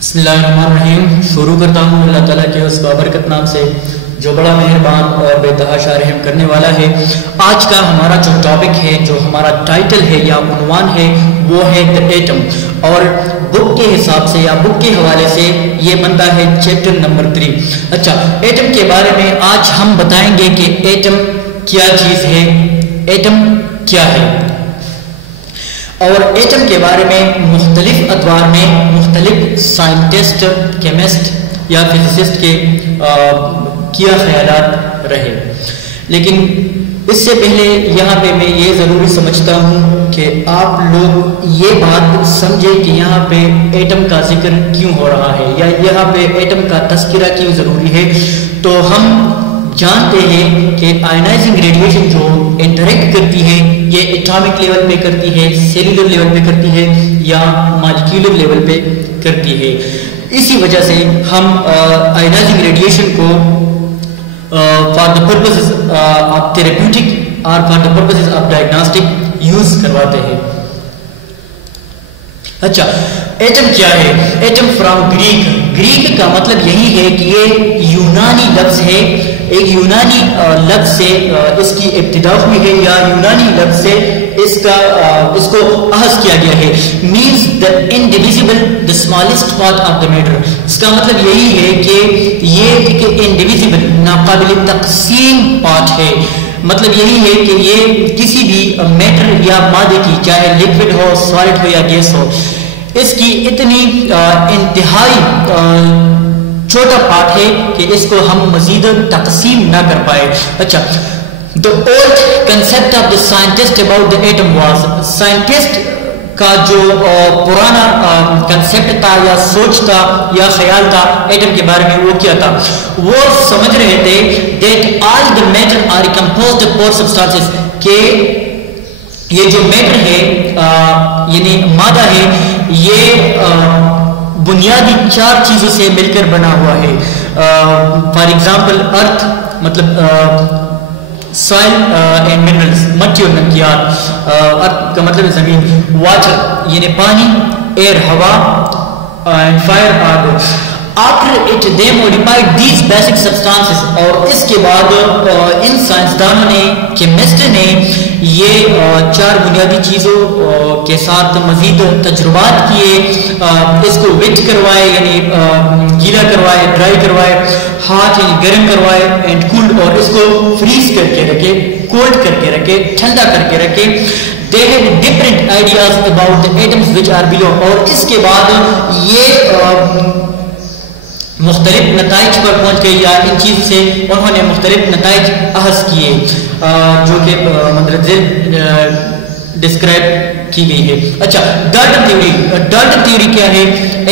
بسم اللہ الرحمن الرحیم. شروع کرتا ہوں اللہ تعالیٰ کے اس بابرکت نام سے جو بڑا مہربان اور بے تحاشا رحم کرنے والا ہے. آج کا ہمارا جو ٹاپک ہے, جو ہمارا ٹائٹل ہے یا عنوان ہے, وہ ہے دا ایٹم. اور بک کے حساب سے یا بک کے حوالے سے یہ بنتا ہے چیپٹر نمبر 3. اچھا, ایٹم کے بارے میں آج ہم بتائیں گے کہ ایٹم کیا چیز ہے, ایٹم کیا ہے, اور ایٹم کے بارے میں مختلف ادوار میں مختلف سائنٹسٹ, کیمسٹ یا فزسسٹ کے کیا خیالات رہے. لیکن اس سے پہلے یہاں پہ میں یہ ضروری سمجھتا ہوں کہ آپ لوگ یہ بات سمجھیں کہ یہاں پہ ایٹم کا ذکر کیوں ہو رہا ہے یا یہاں پہ ایٹم کا تذکرہ کیوں ضروری ہے. تو ہم جانتے ہیں کہ آئنائزنگ ریڈیشن جو انٹریکٹ کرتی ہے یہ ایٹامک لیول پہ کرتی ہے, سیلولر لیول پہ کرتی ہے یا مالیکولر لیول پہ کرتی ہے. اسی وجہ سے ہم آئنائزنگ ریڈیشن کو for the purposes of therapeutic اور for the purposes of diagnostic use کرواتے ہیں. اچھا, ایٹم کیا ہے؟ Atom from Greek. گریک کا مطلب یہی ہے کہ یہ یونانی لفظ ہے, ایک یونانی لفظ سے اس کی ابتدا ہوئی ہے یا یونانی لفظ سے اس کو اخذ کیا گیا ہے. means the indivisible, the smallest part of the matter. اس کا مطلب یہی ہے کہ یہ ایک انڈیویزیبل, ناقابل تقسیم پارٹ ہے. مطلب یہی ہے کہ یہ کسی بھی میٹر یا مادے کی, چاہے لیکوڈ ہو, سالڈ ہو یا گیس ہو, اس کی اتنی انتہائی چھوٹا پارٹ ہے کہ اس کو ہم مزید تقسیم نہ کر پائے. اچھا, the old concept of the scientist about the atom was, scientist کا جو پرانا کنسپٹ تھا یا سوچ تھا یا خیال تھا ایٹم کے بارے میں, وہ کیا تھا؟ وہ سمجھ رہے تھے that all the matter are composed of four substances, کہ یہ جو میٹر ہے یعنی مادہ ہے, یہ بنیادی 4 چیزوں سے مل کر بنا ہوا ہے. فار ایگزامپل ارتھ مطلب سوائل اینڈ منرلز, مٹی اور نباتات. ارتھ کا مطلب زمین, واٹر یعنی پانی, ایئر ہوا, اینڈ فائر آگ. After it they modified these basic substances, اور اس کے بعد ان سائنسدانوں نے, کیمسٹ نے یہ 4 بنیادی چیزوں کے ساتھ مزید تجربات کیے. اس کو ویٹ کروائے یعنی گیلا کروائے, ڈرائی کروائے, ہاٹ یعنی گرم کروائے, اینڈ کولڈ, اور اس کو فریز کر کے رکھے, کولڈ کر کے رکھے, ٹھنڈا کر کے رکھے. They have different ideas about the atoms which are below, اور اس کے بعد یہ مختلف نتائج پر پہنچ گئی یا ان چیزوں سے انہوں نے مختلف نتائج اخذ کیے جو کہ مندرجہ ڈسکرائب کی گئی ہے. اچھا, ڈالٹن تھیوری. ڈالٹن تھیوری کیا ہے؟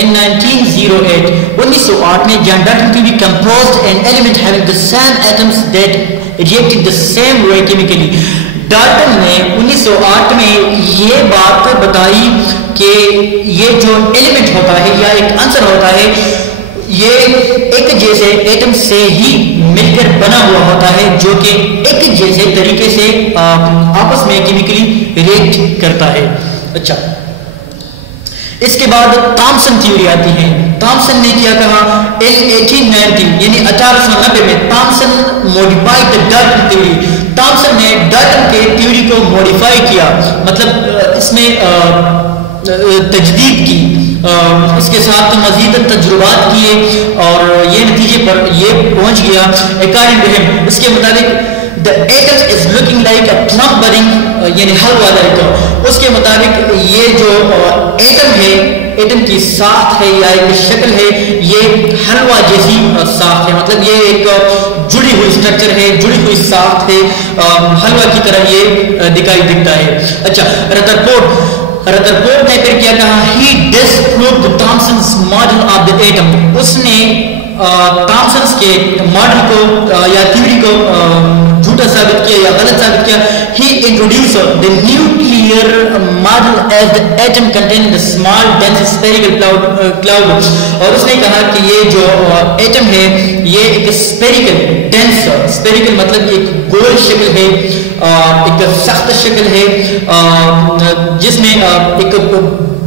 in 1908 میں John Dalton theory composed an element having the same atoms that reacted the same way chemically. Dalton نے 1908 میں یہ بات بتائی کہ یہ جو ایلیمنٹ ہوتا ہے یا ایک عنصر ہوتا ہے, یہ ایک جیسے ایٹم سے ہی مل کر بنا ہوا ہوتا ہے جو کہ ایک جیسے طریقے سے آپس میں کیمیکلی ریئیکٹ کرتا ہے. اچھا, اس کے بعد تھامسن تھیوری آتی ہے. تھامسن نے کیا کہا in 1890 یعنی 1890 میں Thomson modified the Dalton theory. Thomson نے ڈالٹن کے تھیوری کو موڈیفائی کیا, مطلب اس میں تجدید کی, اس کے ساتھ مزید تجربات کیے اور یہ نتیجے پر یہ پہنچ گیا. according to him, اس کے مطابق the atom is looking like a plum pudding یعنی حلوہ لائکا. اس کے مطابق یہ جو ایٹم ہے, ایٹم کی ساخت ہے یا ایک شکل ہے, یہ حلوہ جیسی ساخت ہے. مطلب یہ ایک جڑی ہوئی اسٹرکچر ہے, جڑی ہوئی ساخت ہے, حلوہ کی طرح یہ دکھائی دیتا ہے. اچھا, ردرفورڈ نے پھر کیا کہا he disproved Thomson's model of the atom. اس نے تھامسن کے ماڈل کو یا تھیوری کو جھوٹا ثابت کیا یا غلط ثابت کیا. he introduced the nuclear model as the atom containing the small dense spherical cloud. اور اس نے کہا کہ یہ جو ایٹم ہے یہ ایک spherical dense, spherical مطلب ایک گول شکل ہے, ایک سخت شکل ہے جس میں ایک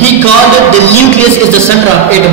He called the nucleus is the center of atom.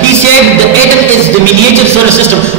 He said the atom is the miniature solar system.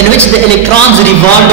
in which the electrons revolve,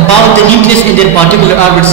about the nucleus in their particular orbits.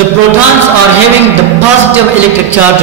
The protons are having the positive electric charge.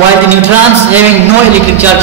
while the neutrons having no electric charge.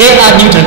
They are neutral,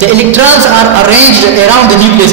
The electrons are arranged around the nucleus.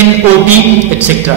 NOP etc.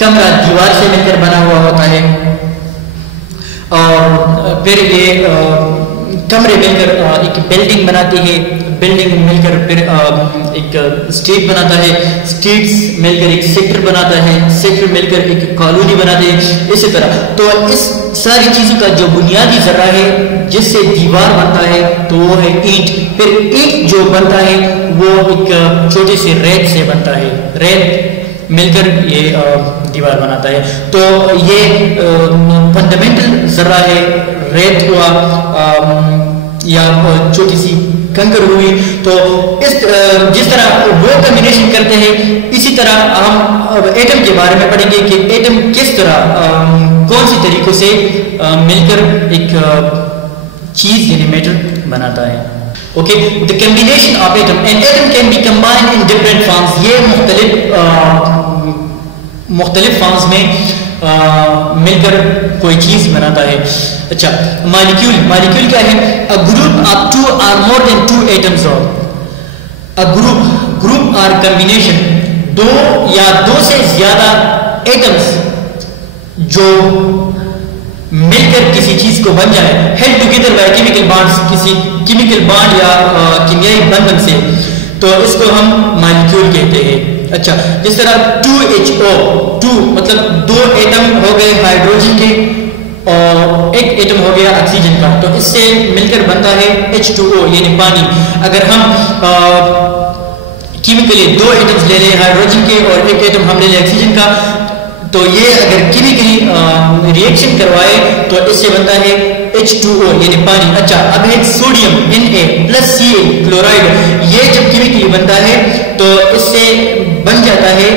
کمرہ دیوار سے مل کر بنا ہوا ہوتا ہے، اور پھر یہ کمرے مل کر ایک بلڈنگ بناتی ہے، بلڈنگ مل کر پھر ایک اسٹیٹ بناتا ہے، اسٹیٹس مل کر ایک سیکٹر بناتا ہے، سیکٹر مل کر ایک کالونی بناتے ہیں، اسی طرح. تو اس ساری چیزوں کا جو بنیادی ذرہ ہے جس سے دیوار بنتا ہے تو وہ ہے اینٹ. پھر اینٹ جو بنتا ہے وہ ایک چھوٹے سے ریت سے بنتا ہے، ریت مل کر یہ دیوار بناتا ہے. تو یہ فنڈامنٹل ذرہ ہے، ریت ہوا یا چھوٹی سی کنکر ہوئی. تو اس جس طرح وہ کمبینیشن کرتے ہیں اسی طرح ہم ایٹم کے بارے میں پڑھیں گے کہ ایٹم کس طرح کون سی طریقوں سے مل کر ایک چیز یعنی میٹر بناتا ہے. Okay, the combination of atom, an atom can be combined in different forms. یہ مختلف فارمز میں مل کر کوئی چیز بناتا ہے. اچھا، مالیکیول کیا ہے؟ a group of two or more than two atoms of a group or combination، دو یا دو سے زیادہ ایٹمز جو مل کر کسی چیز کو بن جائے، held together by chemical bonds، کسی کیمیکل بانڈ یا کیمیائی بندھن سے، تو اس کو ہم مالیکیول کہتے ہیں. اچھا، جس طرح 2HO، 2 مطلب دو ایٹم ہو گئے ہائیڈروجن کے اور ایک ایٹم ہو گیا آکسیجن کا، تو اس سے مل کر بنتا ہے H2O یعنی پانی. اگر ہم کیمیکلی دو ایٹمز لے لیں ہائیڈروجن کے اور ایک ایٹم ہم لے لیں آکسیجن کا، تو یہ اگر کیمیکلی ریئیکشن کروائے تو اس سے بنتا ہے H2O یعنی پانی. اچھا، اب ہے سوڈیم Na+Ca کلورائڈ، یہ جب کیمیکلی بنتا ہے تو اس سے بن جاتا ہے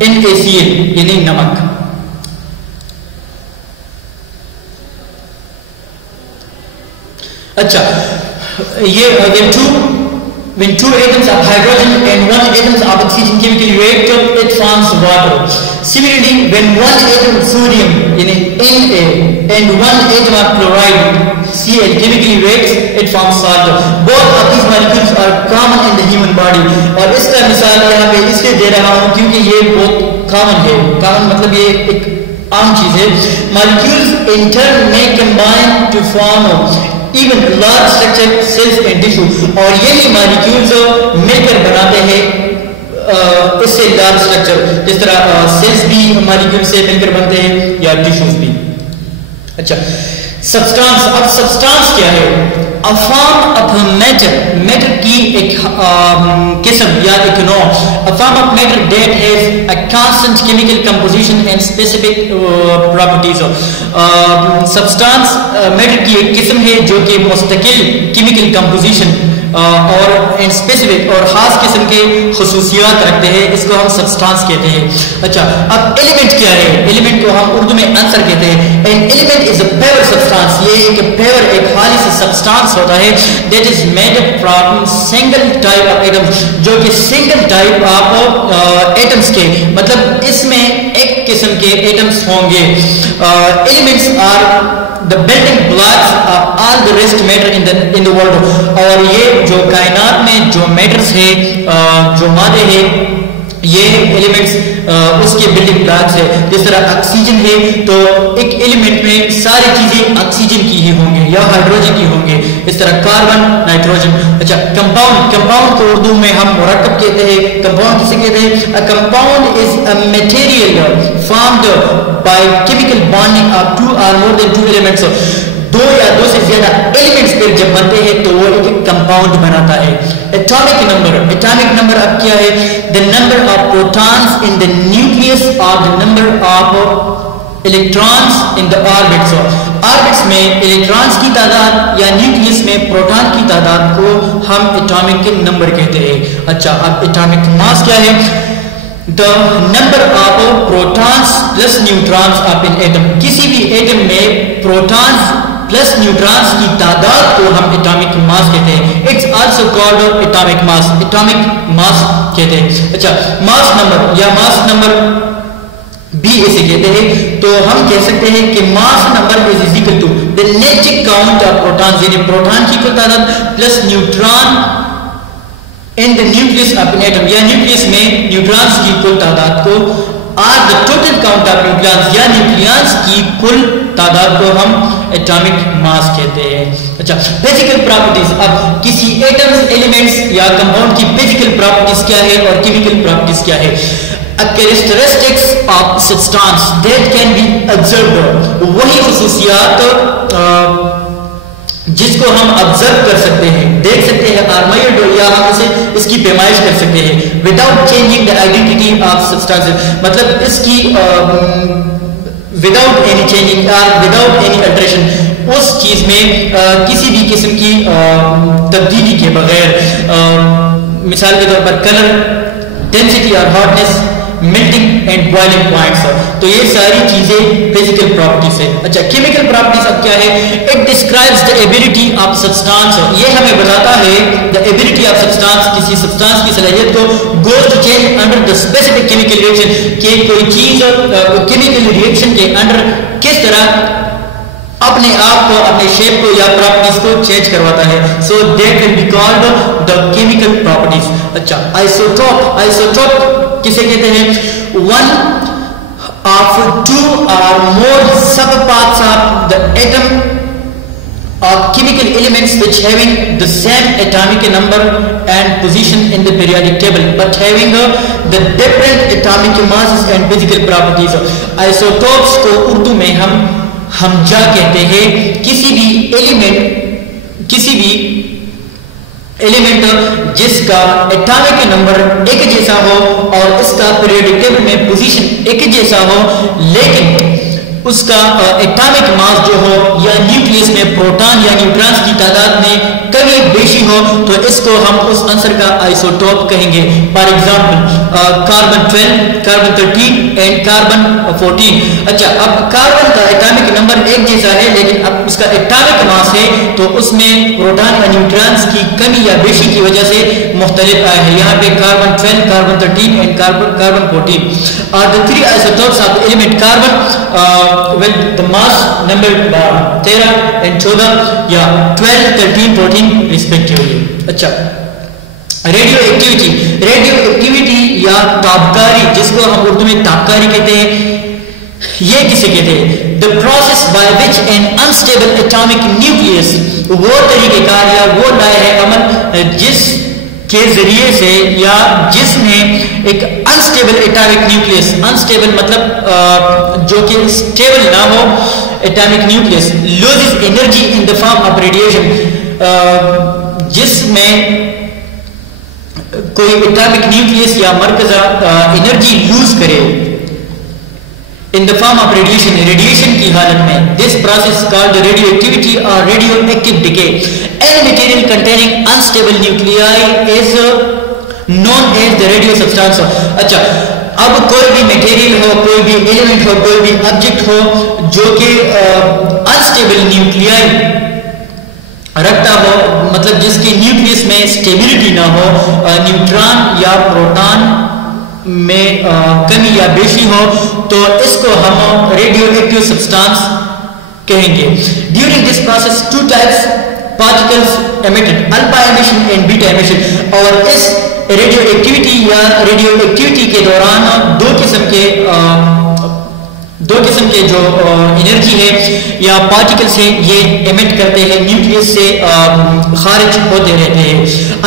NaCl یعنی نمک. اچھا، یہ when two atoms of hydrogen and one atom of oxygen chemically react, it forms water. Similarly, when one atom of sodium Na and one atom of chloride Cl chemically reacts, it forms salt. Both of these molecules are common in the human body. اور اس کا مثال یہاں پہ اس لیے دے رہا ہوں کیونکہ یہ بہت کامن ہے. کامن مطلب یہ ایک عام چیز ہے. Molecules in turn may combine to form even large structure cells and tissue. اور یہی مالیکیولز مل کر بناتے ہیں اس سے لارج اسٹرکچر، جس طرح سیلز بھی مالیکیول سے مل کر بنتے ہیں یا ٹیشوز بھی. اچھا، سبسٹانس. اب سبسٹانس کیا ہے؟ a form of matter، matter کی ایک قسم یا ایک نوع. a form of matter that has a constant chemical composition and specific properties. Substance matter کی ایک قسم ہے جو کہ مستقل کیمیکل کمپوزیشن اور اسپیسیفک اور خاص قسم کے خصوصیات رکھتے ہیں، اس کو ہم سبسٹانس کہتے ہیں. اچھا، اب ایلیمنٹ کیا ہے؟ ایلیمنٹ کو ہم اردو میں عنصر کہتے ہیں. An element is a pure substance. یہ ایک پیور ایک خالص سبسٹانس ہوتا ہے that is made from single type of atoms، جو کہ سنگل ٹائپ آف ایٹمس کے، مطلب اس میں ایک قسم کے ایٹمس ہوں گے. Elements are the building blocks of all the rest matter in the world. اور یہ جو کائنات میں جو میٹرز ہے، جو مادے ہیں، یہ ایلیمنٹس اس کے بلڈنگ بلاکس ہے. جس طرح آکسیجن ہے تو ایک ایلیمنٹ میں ساری چیزیں آکسیجن کی ہی ہوں گے یا ہائیڈروجن کی ہوں گے. اس طرح کاربن، نائٹروجن. اچھا، کمپاؤنڈ. کمپاؤنڈ کو اردو میں ہم مرکب کہتے ہیں. کمپاؤنڈ کسے کہتے ہیں؟ A compound is a material formed by chemical bonding of two or more than two elements. دو یا دو سے زیادہ ایلیمنٹس پھر جب بنتے ہیں تو وہ ایک کمپاؤنڈ بناتا ہے. Atomic number. ایٹامک نمبر اب کیا ہے؟ the number of protons in the nucleus or the number of electrons in the orbits. orbits میں الیکٹرانز کی تعداد یا نیوکلیس میں پروٹون کی تعداد کو ہم ایٹامک نمبر کہتے ہیں. اچھا، اب ایٹامک ماس کیا ہے؟ the number of protons plus neutrons of an atom. کسی بھی ایٹم میں پروٹونز پلس نیوٹرانز کی تعداد کو ہم ایٹامک ماس کہتے ہیں. It's also called atomic mass. Atomic mass کہتے ہیں. اچھا، ماس نمبر یا ماس نمبر بھی اسے کہتے ہیں. تو ہم کہہ سکتے ہیں کہ mass number is equal to the net count of protons، یعنی پروٹون کی کل تعداد plus neutron in the nucleus of an atom، یا نیوکلیس میں نیوٹرانز کی کل تعداد کو or the total count of nucleons یا نیوکلیانس کی کل تعداد کو ہم ایٹامک ماس کہتے ہیں. اچھا فزیکل پراپرٹیز. اب کسی ایٹمز ایلیمنٹس یا کمپاؤنڈ کی فزیکل پراپرٹیز کیا ہے اور کیمیکل پراپرٹیز کیا ہے. characteristics of substance that can be observed. وہی خصوصیات جس کو ہم observe کر سکتے ہیں, دیکھ سکتے ہیں, آرمائڈ یا ہم اسے اس کی پیمائش کر سکتے ہیں. without changing the identity of substances. مطلب اس کی without any changing or without any alteration. اس چیز میں کسی بھی قسم کی تبدیلی کے بغیر. مثال کے طور پر کلر, ڈینسٹی اور ہاٹنس, melting and boiling points. تو یہ ساری چیزیں physical properties ہیں. اچھا chemical properties اب کیا ہے. it describes the ability of substance. یہ ہمیں بتاتا ہے the ability of substance, کسی substance کی صلاحیت کو goes to change under the specific chemical reaction, کہ کوئی چیز chemical reaction کے under کس طرح اپنے آپ کو, اپنے شیپ کو یا پراپرٹیز کو چینج کرواتا ہے. so that will be called the chemical properties. اچھا isotope. isotope کسے کہتے ہیں. one of two or more subparts of the atom of chemical elements which having the same atomic number and position in the periodic table but having the different atomic masses and physical properties. isotopes کو اردو میں ہم جا کہتے ہیں کسی بھی element جس کا ایٹامک نمبر ایک جیسا ہو اور اس کا پیریوڈک ٹیبل میں پوزیشن ایک جیسا ہو, لیکن اس کا ایٹامک ماس جو ہو یا نیوکلیس میں پروٹان یا نیوٹرانس کی تعداد میں کمی بیشی ہو, تو اس کو ہم اس عنصر کا آئسوٹوپ کہیں گے. For example carbon 12, carbon 13 and carbon 14. اچھا اب کاربن کا ایٹامک نمبر ایک جیسا ہے لیکن اب اس کا ایٹامک ماس ہے تو اس میں پروٹان یا نیوٹرانس کی کمی یا بیشی کی وجہ سے مختلف آئے ہیں. یہاں پہ carbon 12, carbon 13 and carbon 14 are the three isotopes of the element carbon with the mass numbered 13 and 14 یا 12, 13, 14 respectively. اچھا ریڈیو ایکٹیویٹی. ریڈیو ایکٹیویٹی یا تابکاری, جس کو ہم اردو میں تابکاری کہتے ہیں, یہ کسے کہتے ہیں. the process by which an unstable atomic nucleus, وہ طریقہ کار یا وہ دائرہ عمل جس کے ذریعے سے یا جس میں ایک انسٹیبل ایٹامک نیوکلیس, انسٹیبل مطلب جو کہ اسٹیبل نہ ہو, atomic nucleus loses energy in the form of radiation, جس میں کوئی ایٹامک نیوکلیس یا مرکزہ انرجی لوز کرے in the form of radiation, radiation کی حالت میں. this process called radioactivity or radioactive decay. any material containing unstable nuclei is known as the radio substance. اچھا اب کوئی بھی میٹیریل ہو, کوئی بھی ایلیمنٹ ہو, کوئی بھی آبجیکٹ ہو جو کہ انسٹیبل نیوکلیائی رکھتا ہو, مطلب جس کی نیوکلیس میں اسٹیبلٹی نہ ہو, نیوٹران یا پروٹان میں کمی یا بیشی ہو, تو اس کو ہم ریڈیو ایکٹیو سبسٹانس کہیں گے. During this process two types particles emitted, alpha emission and beta emission. اور اس ریڈیو ایکٹیویٹی یا ریڈیو ایکٹیویٹی کے دوران دو قسم کے جو انرجی ہے یا پارٹیکلز ہیں یہ ایمٹ کرتے ہیں, نیوکلیس سے خارج ہوتے رہتے ہیں.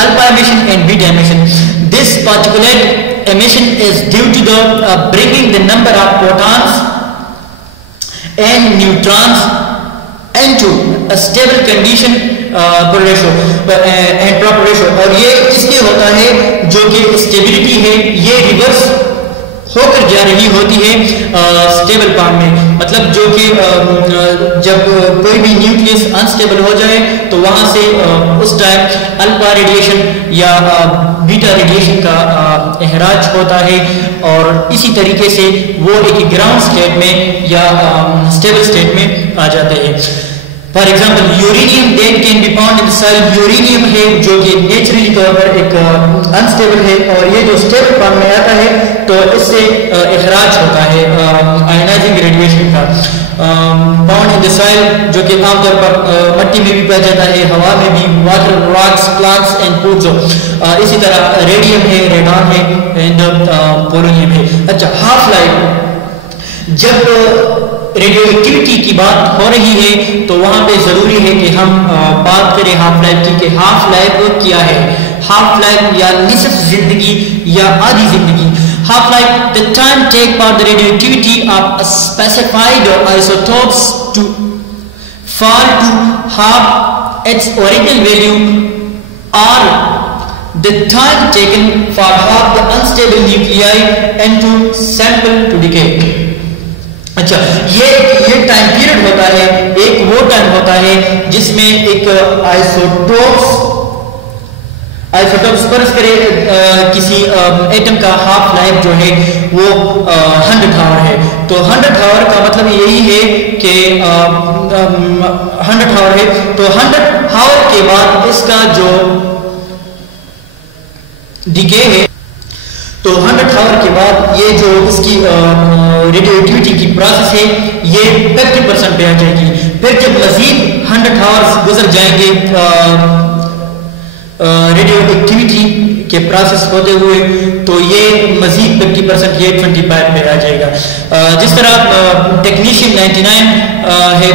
alpha emission and beta emission. this particular emission is due to the bringing the number of protons and neutrons into a stable condition ratio and proper ratio. اور یہ اس لیے ہوتا ہے جو کہ اسٹیبلٹی ہے یہ ریورس ہو کر جا رہی ہوتی ہے اسٹیبل فارم میں. مطلب جو کہ جب کوئی بھی نیوکلیس انسٹیبل ہو جائے تو وہاں سے اس ٹائم الفا ریڈیشن یا بیٹا ریڈیشن کا اخراج ہوتا ہے اور اسی طریقے سے وہ ایک گراؤنڈ اسٹیٹ میں یا اسٹیبل اسٹیٹ میں آ جاتے ہیں. For example uranium that can be found in soil. Uranium ہے جو کہ نیچرلی طور پر ایک انسٹیبل ہے اور یہ جو اسٹیبل فارم میں آتا ہے تو اس سے اخراج ہوتا ہے آئنائزنگ ریڈیشن کا. فاؤنڈ ان دی مسائل جو کہ عام طور پر مٹی میں بھی پایا جاتا ہے, ہوا میں بھی, water, rocks, plants and foods. اسی طرح ریڈیم ہے, ریڈان ہے اینڈ پولونیم ہے. اچھا, ہاف لائف, جب ریڈیو ایکٹیویٹی کی بات ہو رہی ہے تو وہاں پہ ضروری ہے کہ ہم بات کریں ہاف لائف کی, کہ ہاف لائف کیا ہے. ہاف لائف یا نصف زندگی یا آدھی زندگی. Half life, the time taken by the radioactivity of a specified isotopes to fall to half its original value, or the time taken for half the unstable nuclei and to sample to decay. اچھا, یہ time period ہوتا ہے, ایک وہ time ہوتا ہے جس میں ایک آئسوٹوپس فرض کرے کسی ایٹم کا ہاف لائف جو ہے وہ 100 آور ہے. تو 100 آور کا مطلب یہی ہے کہ 100 آور ہے, تو 100 آور کے بعد اس کا جو ڈیکے ہے, تو 100 آور کے بعد یہ جو اس کی ریڈیو ایکٹیویٹی کی پروسیس ہے یہ 50% پہ آ جائے گی. پھر جب مزید 100 آورز گزر جائیں گے ریڈیو ایکٹیویٹی کے پروسیس ہوتے ہوئے, تو یہ مزید 50% یہ 25 پہ آ جائے گا. جس طرح ٹیکنیشین 99 ہے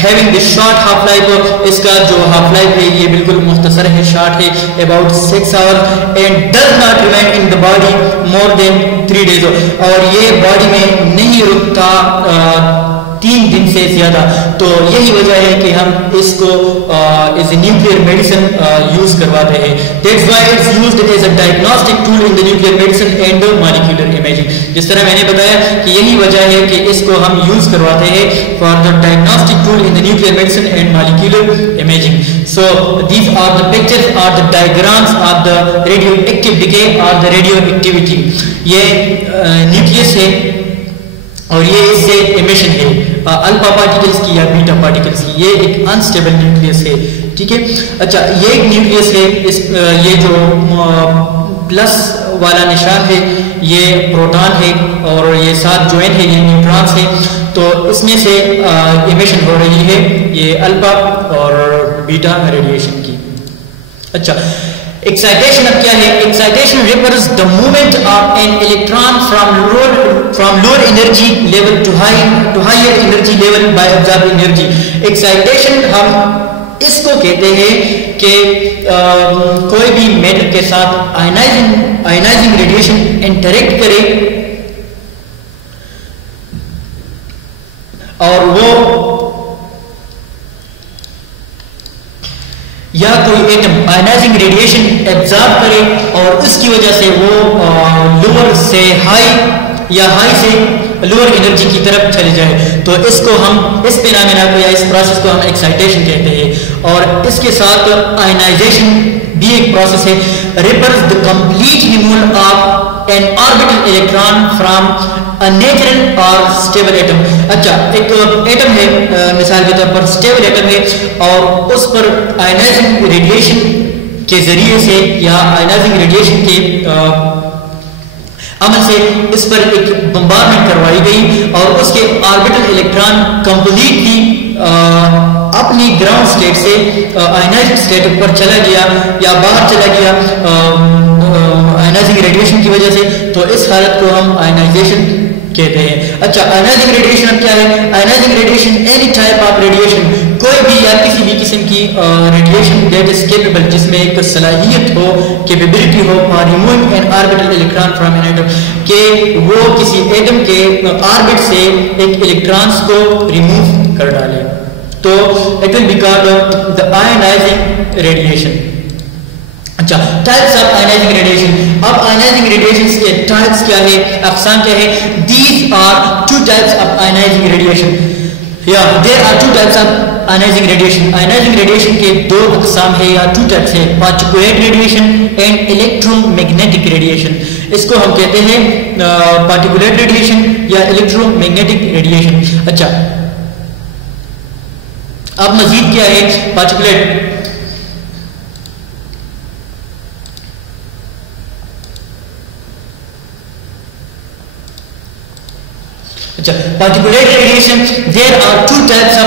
having the short half life, اس کا جو ہاف لائف ہے یہ بالکل مختصر ہے, شارٹ ہے, about 6 hours and does not remain in the body more than 3 days, اور یہ باڈی میں نہیں رکتا 3 دن سے زیادہ. تو یہی وجہ ہے کہ ہم اس کو as a nuclear medicine use کرواتے ہیں. That's why it's used as a diagnostic tool in the nuclear medicine and molecular imaging. جس طرح میں نے بتایا کہ یہی وجہ ہے کہ اس کو ہم یوز کرواتے ہیں for the diagnostic tool in the nuclear medicine and molecular imaging. So these are the pictures or the diagrams of the radioactive decay or the radioactivity. یہ نیوکلیس ہے اور یہ اس سے ایمیشن ہے الفا پارٹیکلز کی یا بیٹا پارٹیکلز کی. یہ ایک انسٹیبل نیوکلیس ہے, ٹھیک ہے. اچھا, یہ ایک نیوکلیس ہے, یہ جو پلس والا نشان ہے یہ پروٹون ہے اور یہ ساتھ جوائن ہے یہ نیوٹرانس ہے. تو اس میں سے ایمیشن ہو رہی ہے یہ الفا اور بیٹا ریڈیشن کی. اچھا, excitation اب کیا ہے؟ excitation refers the movement of an electron from lower energy level to higher energy level by absorbed energy. excitation ہم اس کو کہتے ہیں کہ کوئی بھی میٹر کے ساتھ آئنائزنگ ریڈیشن انٹریکٹ کرے اور وہ یا کوئی ایٹم آئنائزنگ ریڈیشن ایبزارب کرے اور اس کی وجہ سے وہ لوور سے ہائی یا ہائی سے لوور انرجی کی طرف چلے جائے, تو اس کو ہم اس فینامنا کو یا اس پروسیس کو ہم ایکسائٹیشن کہتے ہیں. اور اس کے ساتھ آئنائزیشن بھی ایک پروسیس ہے. Refers the complete removal of an orbital electron from a natural or stable atom. اچھا, ایک ایٹم ہے مثال کے طور پر اسٹیبل ایٹم ہے اور اس پر آئنائزنگ ریڈیشن کے ذریعے سے یا آئنائزنگ ریڈیشن کے عمل سے اس پر ایک بمبارمنٹ کروائی گئی اور اس کے آربیٹل الیکٹران کمپلیٹلی اپنی گراؤنڈ اسٹیٹ سے آئنائزنگ اسٹیٹ پر چلا گیا یا باہر چلا گیا آئنائزنگ ریڈیشن کی وجہ سے, تو اس حالت کو ہم آئنائزیشن کہتے ہیں. اچھا, آئنائزنگ ریڈیشن اب کیا ہے؟ Ionising radiation any type of radiation, کوئی بھی یا کسی بھی قسم کی ریڈیشن دیٹ از کیپیبل, جس میں ایک صلاحیت ہو, کیپیبلٹی ہو for removing an orbital electron from an atom, کہ وہ کسی ایٹم کے آربٹ سے ایک الیکٹرانس کو ریموو کر ڈالے, تو it will be called the ionising radiation. اچھا, ٹائپس آف آئنائزنگ ریڈیشن. اب آئنائزنگ ریڈیشنز کے ٹائپس کیا ہے, اقسام کیا ہے؟ These are two types of ionising radiation. یا there are two types of ionising radiation. Ionising radiation کے 2 اقسام ہے یا 2 ٹائپس ہے, particulate radiation and electromagnetic radiation. اس کو ہم کہتے ہیں پارٹیکولیٹ ریڈیشن یا الیکٹرو میگنیٹک ریڈیشن. اچھا, اب مزید کیا ہے پارٹیکولیٹ. Particulate radiation, there are 2 types of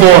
4।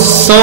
100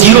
0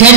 10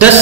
10